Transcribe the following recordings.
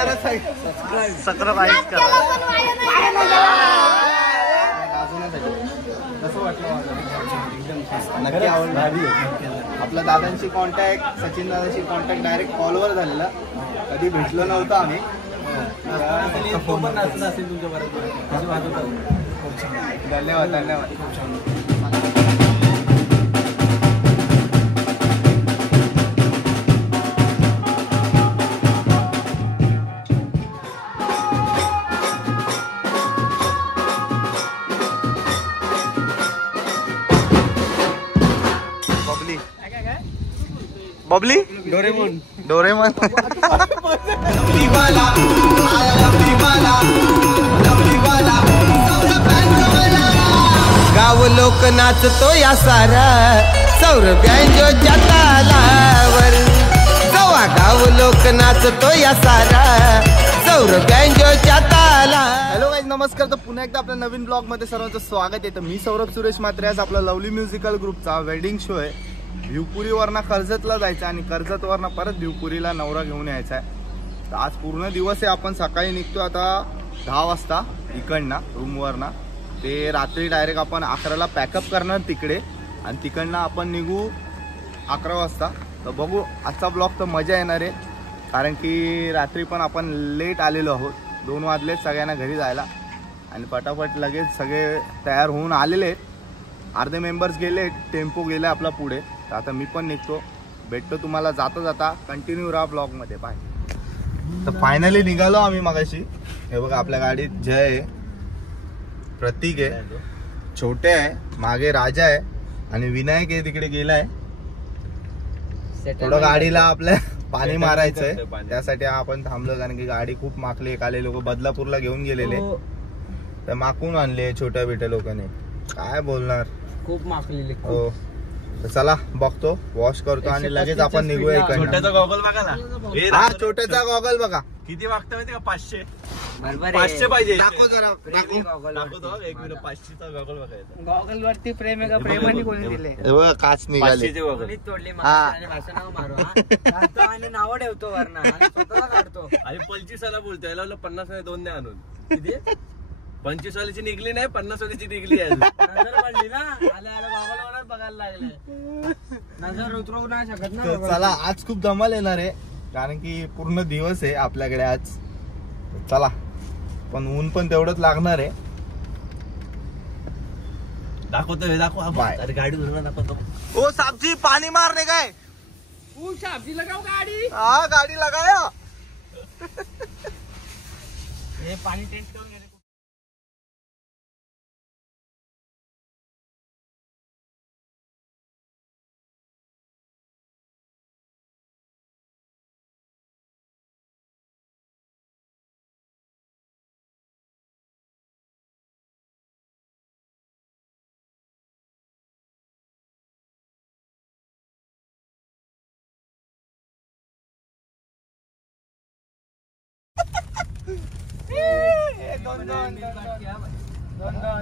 Subscribe करा. कसं वाटलं नक्की आवडली. आपल्या दादांशी कॉन्टॅक्ट, सचिन दादांशी कॉन्टॅक्ट डायरेक्ट कॉलवर झालेला. कधी भेटलो नव्हतं आम्ही. धन्यवाद धन्यवाद. Babli Doraemon Doraemon. गाव लोक नाचतो या सारा सौरभ्यांच्या तालावर. जवा गाव लोक नाचतो या सारा सौरभ्यांच्या ताला. हॅलो गाईज, नमस्कार. तर पुन्हा एकदा आपल्या नवीन ब्लॉग मध्ये सर्वांचं स्वागत आहे. तर मी सौरभ सुरेश म्हात्रे. आज आपला लवली म्युझिकल ग्रुपचा वेडिंग शो आहे. भिवपुरीवरनं कर्जतला जायचं आणि कर्जतवरनं परत भिवपुरीला नवरा घेऊन यायचा आहे. तर आज पूर्ण दिवस आहे. आपण सकाळी निघतो आता 10 वाजता इकडनं रूमवरनं. ते रात्री डायरेक्ट आपण 11ला पॅकअप करणार तिकडे आणि तिकडनं आपण निघू 11 वाजता. तर बघू आजचा ब्लॉग. तर मजा येणार आहे कारण की रात्री पण आपण लेट आलेलो आहोत. 2 वाजलेत सगळ्यांना घरी जायला आणि पटापट लगेच सगळे तयार होऊन आलेले आहेत. अर्धे मेंबर्स गेले, टेम्पो गेले आपला पुढे. तर आता मी पण निघतो. भेटतो तुम्हाला जाता जाता. कंटिन्यू राहा ब्लॉगमध्ये. बाय. तर फायनली निघालो आम्ही मगाशी. हे बघा आपल्या गाडीत जय आहे, प्रतीक आहे, छोटे आहे, मागे राजा आहे आणि विनायक आहे तिकडे गेलाय. थोडं गाडीला आपल्या पाणी मारायचंय त्यासाठी आपण थांबलो कारण की गाडी खूप माकली. काले लोक बदलापूरला घेऊन गेलेले तर माकून आणले छोट्या बिट्या लोकांनी. काय बोलणार, खूप माकलेले. हो. चला बघतो, वॉश करतो आणि लगेच आपण निघूया. छोट्याचा गॉगल बघा ना. हा छोट्याचा गॉगल बघा किती वागतं माहिती का? 500 बरोबर 500 पाहिजे. दाखव जरा. दाखवतो 1 मिनिट. 500चा गॉगल बघायचा. गॉगल वरती प्रेम आहे का? प्रेमाने कोणी दिले? हे बघा काच निघाली. 500चे गॉगल कोणी तोडली? हा. आणि भाषण मारू आणि नाव ठेवतो वरना आणि स्वतःला काढतो. आणि 25 वाला बोलतो. याला 50 वाले 2 द्या आणून. किती? 25 वालीची निघली नाही, 50 वालीची निघली आहे. नजर पडली ना. आल्या आल्या गॉगलवरच बघायला लागले. नजर उतरवू नाही शकत ना. तर चला आज खूप धमाल येणार आहे कारण की पूर्ण दिवस आहे आपल्याकडे आज. चला पण ऊन पण तेवढंच लागणार आहे. दाखवतो दाखव. बाय. अरे गाडी धरून दाखवतो. ओ साबजी पाणी मारने काय? शाबजी लगाव गाडी. हा गाडी लगाया. हे पाणी टेस्ट करून घे.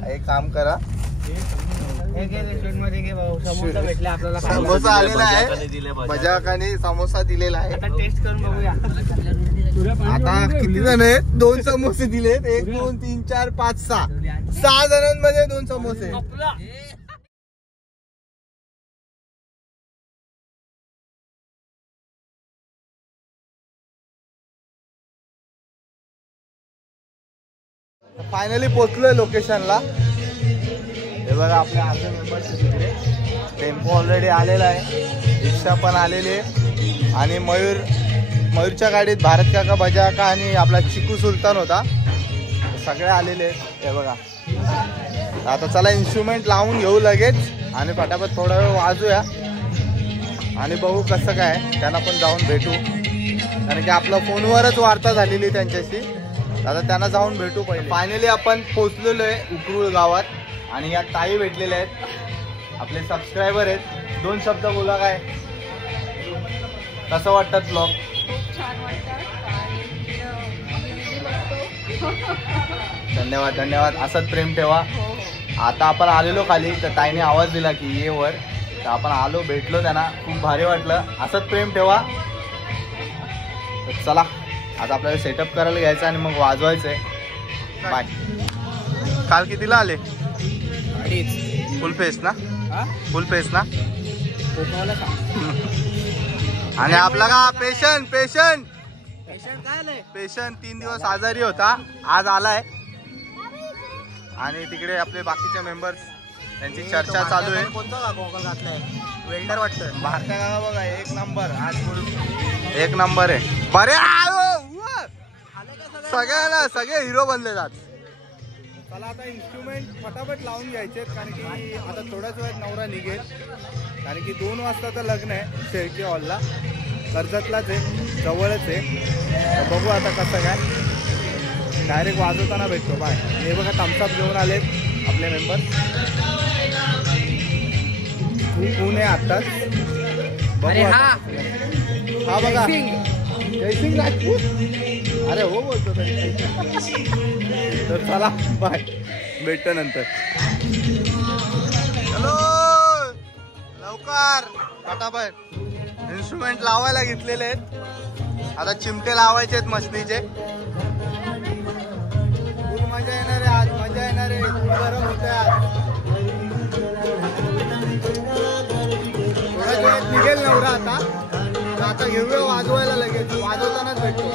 एक काम करा, समोसा भेटला आपल्याला. समोसा आलेला आहे. मजाकाने समोसा दिलेला आहे. आता टेस्ट करून बघूया. आता किती जण आहेत? 2 समोसे दिलेत. 1 2 3 4 5 6 जणांमध्ये 2 समोसे. फायनली पोहोचलोय लोकेशनला. हे बघा आपल्या अर्धे मेंबर्स तिकडे. टेम्पो ऑलरेडी आलेला आहे, रिक्षा पण आलेली आहे आणि मयूरच्या गाडीत भारत काका, बजा काका आणि आपला चिकू सुलतान होता. सगळे आलेले आहेत. हे बघा. आता चला इन्स्ट्रुमेंट लावून घेऊ लगेच आणि पटापट थोडा वेळ वाजूया आणि बघू कसं काय. त्यांना पण जाऊन भेटू कारण की आपल्या फोनवरच वार्ता झालेली त्यांच्याशी. आता त्यांना जाऊन भेटू पहिले. फायनली आपण पोहोचलेलो आहे उकरूळ गावात आणि या ताई भेटलेल्या आहेत, आपले सबस्क्रायबर आहेत. 2 शब्द बोला. काय कसं वाटतात ब्लॉग? छान वाटतात आणि धन्यवाद धन्यवाद. असंच प्रेम ठेवा. आता आपण आलेलो खाली तर ताईने आवाज दिला की ये वर. तर आपण आलो, भेटलो त्यांना. खूप भारी वाटलं. असंच प्रेम ठेवा. तर चला आता आपल्याला सेटअप करायला घ्यायचं आणि मग वाजवायचंय. बाय. काल कितीला आले? फुल फेस ना? फुल फेस ना? आणि आपला का पेशंट 3 दिवस आजारी होता, आज आलाय. आणि तिकडे आपले बाकीचे मेंबर्स त्यांची चर्चा चालू आहे. कोणता गॉगल घातलाय? वेल्डर वाटतं. भारता का बघा एक नंबर, आज एक नंबर आहे. बरे सगळे हिरो बनले जात. चला आता इन्स्ट्रुमेंट फटाफट लावून घ्यायचे, कारण की आता थोड्याच वेळात नवरा निघेल. कारण की 2 वाजता तर लग्न आहे शेळके हॉलला, कर्जतलाच आहे, जवळच आहे. तर बघू आता कसं काय, डायरेक्ट वाजवताना भेटतो. बाय. हे बघा थम्सअप घेऊन आलेत आपले मेंबर. खूप ऊन आहे आत्ताच. बघू हा बघा जयसिंग राजपूत. अरे हो बोलतो तर चला बाय, भेटतो नंतर. हॅलो लवकर फटाफट इन्स्ट्रुमेंट लावायला घेतलेले आहेत. आता चिमटे लावायचे आहेत मछलीचे. फुल मजा येणार आहे आज, मजा येणार आहे. गरम होत आहे आज. थोड्याच वेळात निघेल नवरा आता घेऊया वाजवायला, लगेच वाजवतानाच भेटतो.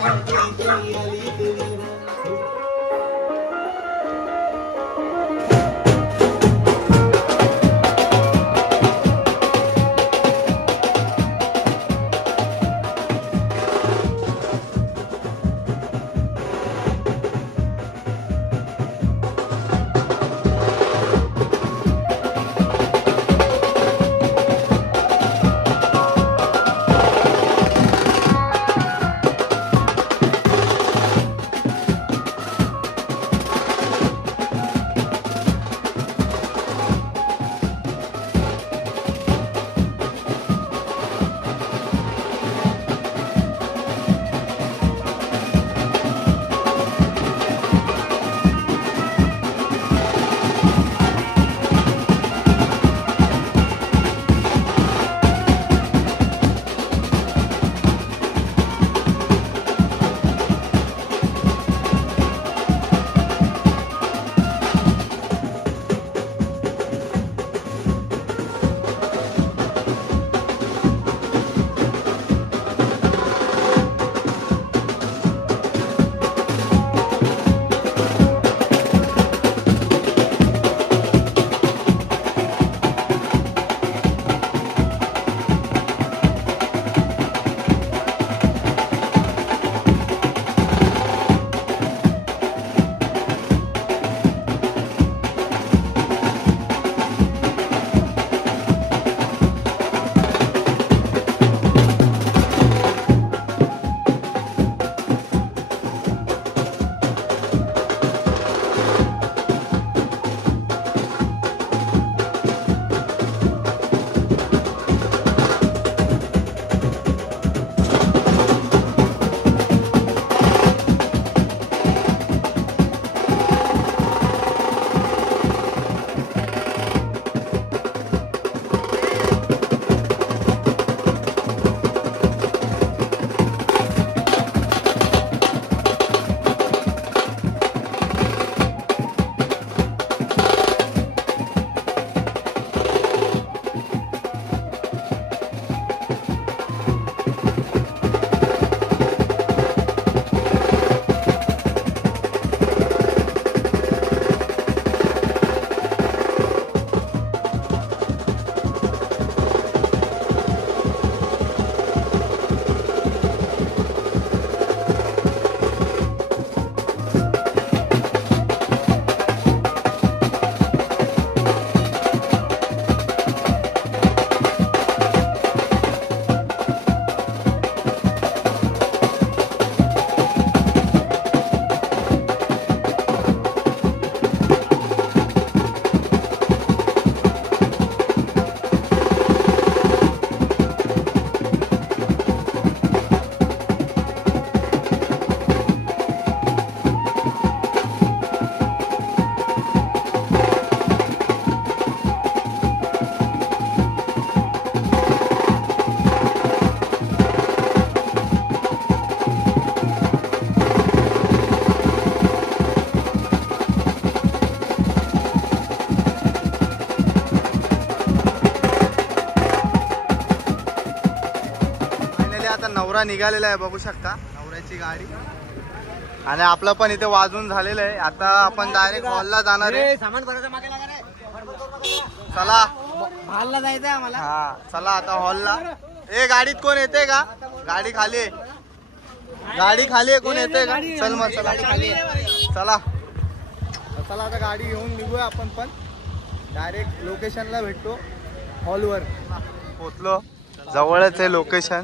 नवरा निघालेला आहे बघू शकता, नवऱ्याची गाडी. आणि आपलं पण इथे वाजून झालेलं आहे. आता आपण डायरेक्ट हॉलला जाणार आहे. सामान भरायचं मागे लागा रे. चला हॉलला जायचंय आम्हाला. हा चला आता हॉलला. ए गाडीत कोण येते का? गाडी खाली आहे, गाडी खाली आहे. कोण येते का? चल मग चला चला चला आता गाडी घेऊन निघूया आपण पण. डायरेक्ट लोकेशनला भेटतो हॉलवर. पोचलो, जवळच आहे लोकेशन.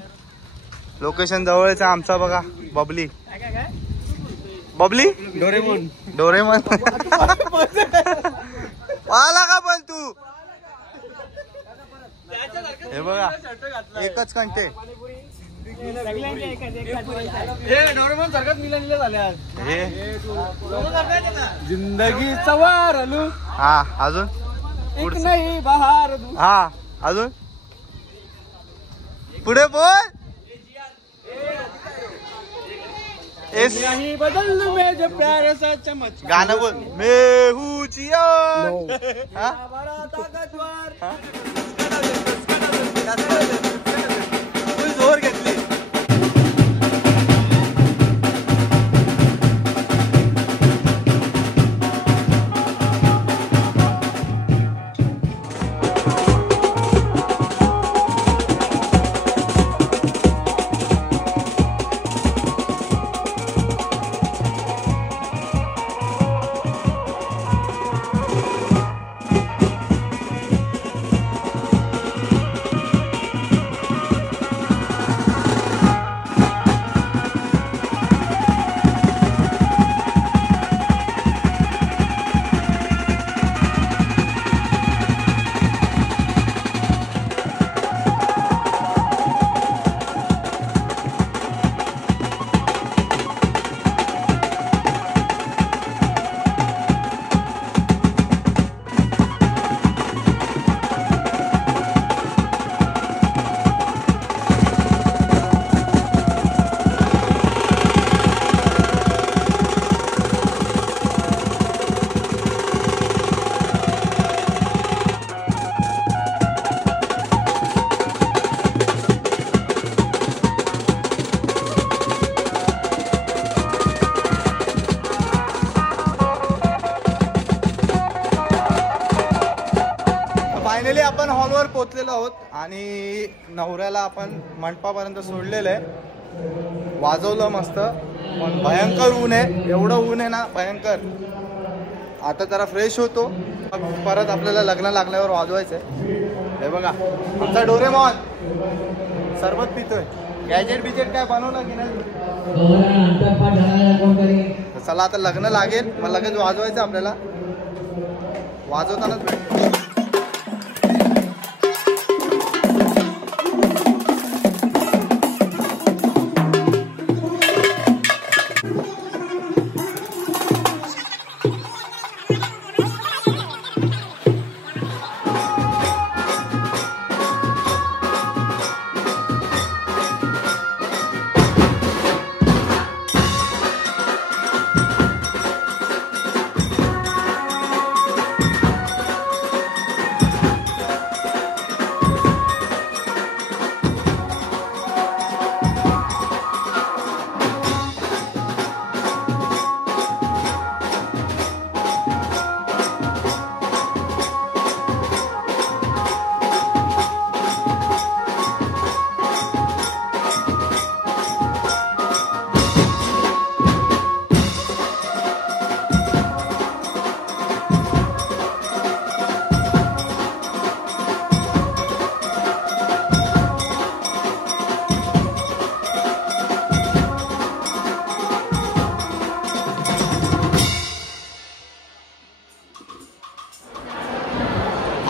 लोकेशन जवळच आहे आमचा. बघा बबली बबली डोरेमोन डोरेमॉन आला का पण तू? हे बघा एकच कंटे. डोरेमोन सारखाच निला झाल्या. हे जिंदगी सवार आलू हा अजून एक नाही बहार. हा अजून पुढे बोल. नहीं बदल में जो प्यार सा चमच. गाणं बोल. मेहू जियान. हा? बड़ा ताकतवर. फुल जोर घेतली. फायनली आपण हॉलवर पोहोचलेलो आहोत आणि नवऱ्याला आपण मंडपापर्यंत सोडलेलं आहे. वाजवलं मस्त, पण भयंकर ऊन आहे. एवढं ऊन आहे ना भयंकर. आता जरा फ्रेश होतो, परत आपल्याला लग्न लागल्यावर वाजवायचं आहे. हे बघा आमचा डोरेमॉन सरबत पितोय. गॅजेट बिजेट काय बनवलं की नाही? चला आता लग्न लागेल, मग लगेच वाजवायचं आपल्याला. वाजवतानाच भेटतो.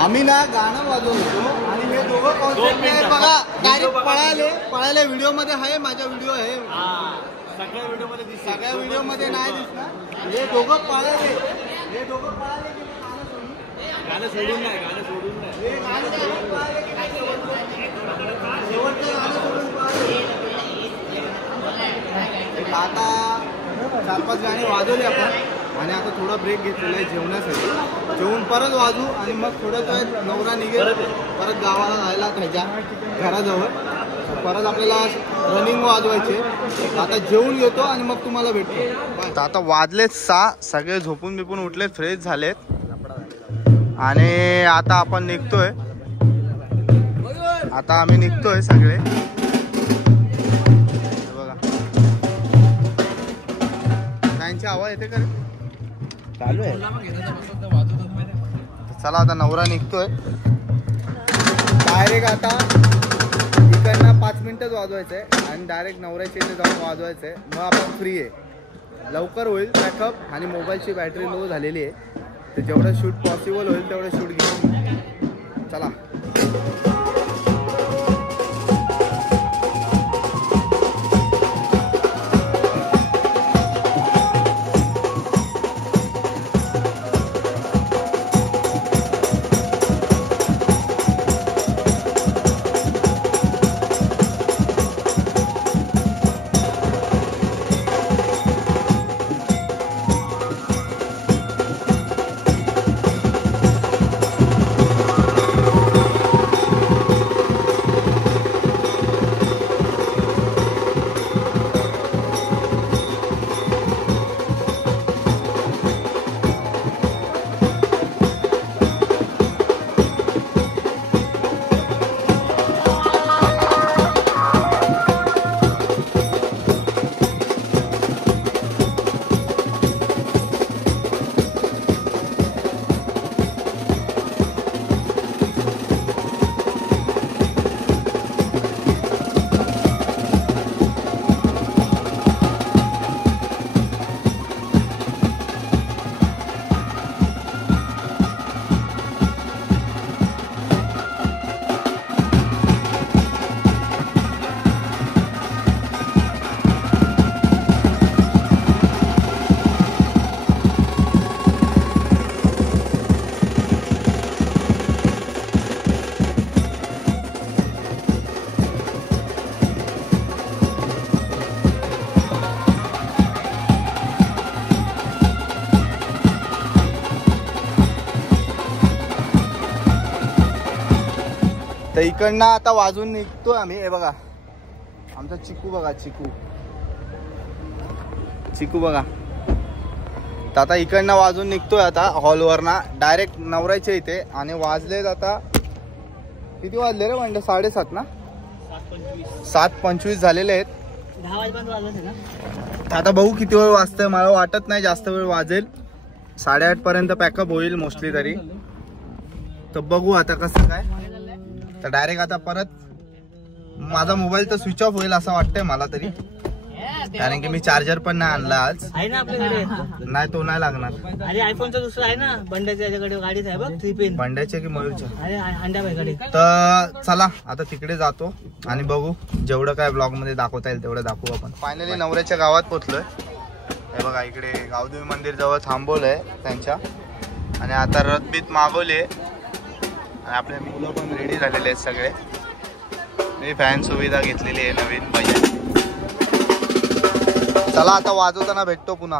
आम्ही ना गाणं वाजवतो आणि हे दोघं कॉन्सेप्ट आहेत बघा. डायरेक्ट पळाले व्हिडिओ मध्ये आहे. माझा व्हिडिओ आहे. सगळ्या व्हिडिओ मध्ये नाही दिसणार. हे दोघं पळाले. गाणं सोडून नाही. हे गाणं सोडून पळाले की नाही? शेवटचं गाणं सोडून पळाले. आता 4-5 गाणी वाजवली आपण आणि आता थोडा ब्रेक घेतलेला आहे जेवणासाठी. जेवून परत वाजू आणि मग थोडं वेळ नवरा निघेल परत गावाला जायला त्याच्या घराजवळ. परत आपल्याला रनिंग वाजवायचे. आता जेवून घेतो आणि मग तुम्हाला भेटतो. आता वाजलेत 6, सगळे झोपून बिपून उठलेत, फ्रेश झालेत आणि आता आपण निघतोय. आता आम्ही निघतोय सगळे. बघा त्यांची आवाज येते का चालू आहे. चला आता नवरा निघतोय डायरेक्ट. आता इकडनं 5 मिनिटच वाजवायचं आहे आणि डायरेक्ट नवऱ्याच्या इथे जाऊन वाजवायचं आहे. मग आपण फ्री आहे. लवकर होईल पॅकअप आणि मोबाईलची बॅटरी लो झालेली आहे, तर जेवढं शूट पॉसिबल होईल तेवढं शूट घेऊ. चला तर इकडनं आता वाजून निघतोय आम्ही. हे बघा आमचा चिकू बघा, चिकू बघा. तर आता इकडनं वाजून निघतोय आता हॉलवरना डायरेक्ट नवरायच्या इथे. आणि वाजलेत आता किती वाजले रे म्हणजे 7:30 ना, 7:25 झालेले आहेत. 10 वाजेपर्यंत वाजले ना. आता बघू किती वेळ वाजतंय. मला वाटत नाही जास्त वेळ वाजेल. 8:30 पर्यंत पॅकअप होईल मोस्टली तरी. तर बघू आता कसं काय. तर डायरेक्ट आता परत माझा मोबाईल तर स्विच ऑफ होईल असं वाटतंय मला तरी, कारण की मी चार्जर पण नाही आणला आज. आहे ना आपल्याकडे. नाही तो नाही लागणार. अरे आयफोनचा दुसरा आहे ना बंड्याच्या याच्याकडे गाडीच आहे बघ 3 पिन. बंड्याचे की मयूरचे? अरे अंड्याबाईकडे. तर चला आता तिकडे जातो आणि बघू जेवढं काय ब्लॉग मध्ये दाखवता येईल तेवढं दाखवू आपण. फायनली नवऱ्याच्या गावात पोहोचलोय. हे बघा इकडे गावदेवी मंदिर जवळ थांबवलंय त्यांच्या. आणि आता रथबीत मागवले आणि आपले मुलं पण रेडी झालेले आहेत सगळे. मी फॅन सुविधा घेतलेली आहे नवीन पाहिजे. चला आता वाजवताना भेटतो पुन्हा.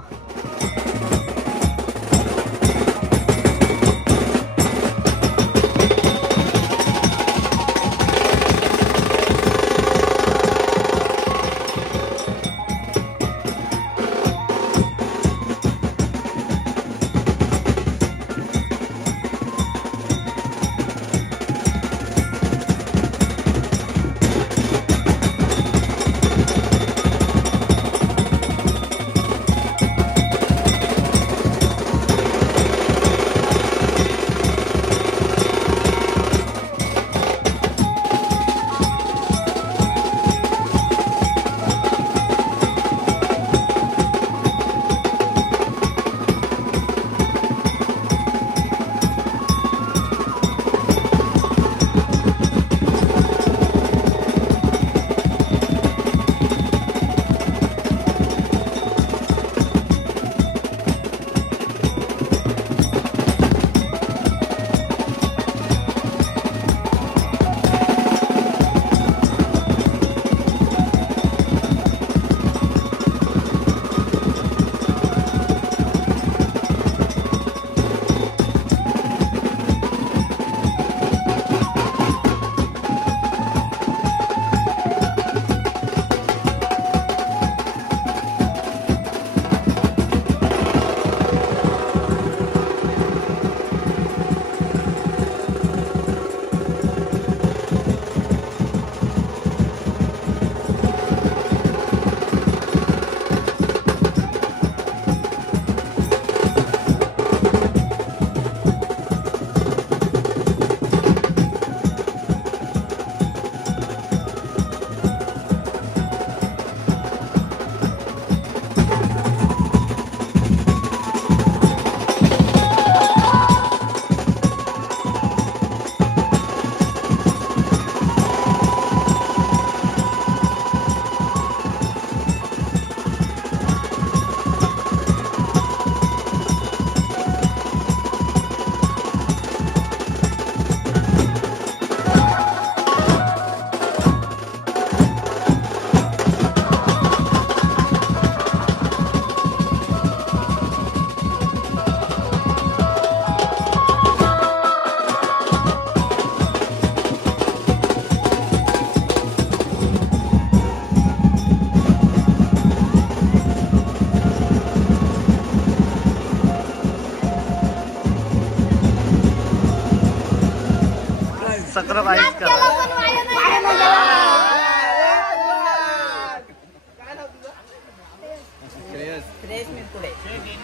सबस्क्राईब करा.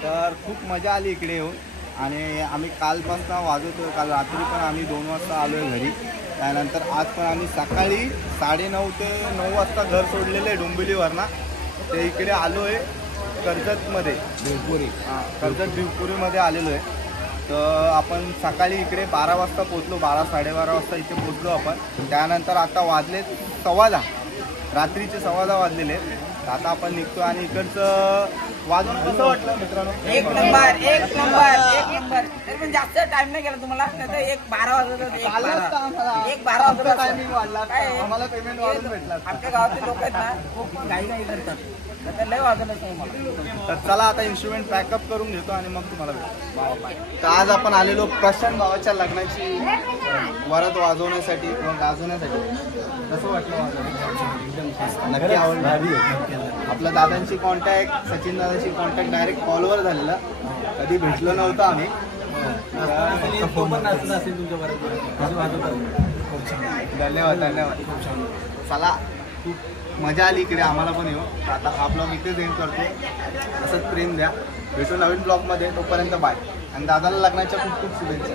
तर खूप मजा आली इकडे येऊन आणि आम्ही कालपासून वाजवतो. काल रात्री पण आम्ही 2 वाजता आलो आहे घरी. त्यानंतर आज पण आम्ही सकाळी 9:30 ते 9 वाजता घर सोडलेलं आहे डोंबिवलीवरनं. ते इकडे आलो आहे कर्जतमध्ये भिवपुरी. हां, कर्जत भिवपुरीमध्ये आलेलो आहे. तर आपण सकाळी इकडे 12 वाजता पोचलो. 12-12:30 वाजता इथे पोचलो आपण. त्यानंतर आता वाजले 10:15, रात्रीचे 10:15 वाजलेले आहेत. आता आपण निघतो आणि इकडचं वाजून कसं वाटलं मित्रांनो? एक नंबर. पण जास्त टाइम नाही गेला तुम्हाला, नाही तर 1:12 वाजता टायमिंग वाढला, आम्हाला पेमेंट वाढून भेटला. आमच्या गावातले लोक आहेत ना खूप घाई करतात, तर लय वाजवलंच नाही मला. तर चला आता इन्स्ट्रुमेंट पॅकअप करून घेतो आणि मग तुम्हाला भेटतो. तर आज आपण आलेलो प्रशांत भावाच्या लग्नाची वरात वाजवण्यासाठी किंवा गाजवण्यासाठी. कसं वाटलं वाजवण्यासाठी? नक्की आवडलं. आपल्या दादांची कॉन्टॅक्ट, सचिन दादांची कॉन्टॅक्ट डायरेक्ट कॉलवर झालेला. कधी भेटलो नव्हतं आम्ही. धन्यवाद. चला, खूप मजा आली इकडे, आम्हाला पण येऊ. आता हा ब्लॉग इथेच एंड करतो. असंच प्रेम द्या. भेटू नवीन ब्लॉगमध्ये. तोपर्यंत बाय. आणि दादाला लग्नाच्या खूप खूप शुभेच्छा.